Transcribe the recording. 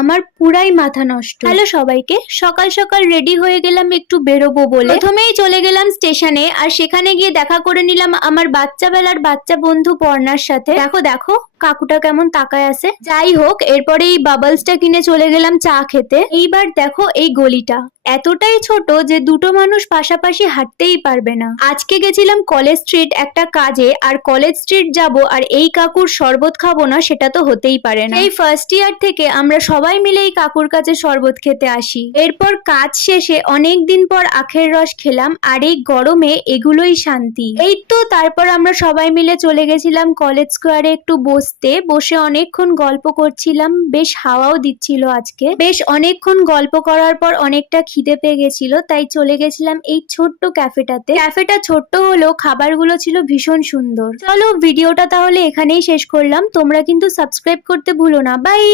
আমার পুরাই মাথা নষ্ট। হ্যালো সবাইকে, সকাল সকাল রেডি হয়ে গেলাম একটু বেরোবো বলে। প্রথমেই চলে গেলাম স্টেশনে, আর সেখানে গিয়ে দেখা করে নিলাম আমার বাচ্চা বেলার বাচ্চা বন্ধু পর্ণার সাথে। দেখো দেখো কাকুটা কেমন তাকায় আছে। যাই হোক, এরপরে এই বাবলসটা কিনে চলে গেলাম চা খেতে। এইবার দেখো এই গলিটা এতটাই ছোট যে দুটো মানুষ পাশাপাশি হাঁটতেই পারবে না। আজকে গেছিলাম কলেজ স্ট্রিট একটা কাজে, আর কলেজ স্ট্রিট যাব আর এই কাকুর শরবত খাবো না সেটা তো হতেই পারে না। এই ফার্স্ট ইয়ার থেকে আমরা সবাই মিলে এই কাকুর কাছে শরবত খেতে আসি। এরপর কাজ শেষে অনেক দিন পর আখের রস খেলাম, আর এই গরমে এগুলোই শান্তি। এই তো তারপর আমরা সবাই মিলে চলে গেছিলাম কলেজ স্কোয়ারে একটু বসে অনেকক্ষণ গল্প করছিলাম। বেশ হাওয়াও দিচ্ছিল আজকে। বেশ অনেকক্ষণ গল্প করার পর অনেকটা খিদে পেয়ে গেছিল, তাই চলে গেছিলাম এই ছোট্ট ক্যাফেটাতে। ক্যাফেটা ছোট্ট হলেও খাবারগুলো ছিল ভীষণ সুন্দর। চলো ভিডিওটা তাহলে এখানেই শেষ করলাম। তোমরা কিন্তু সাবস্ক্রাইব করতে ভুলো না। বাই।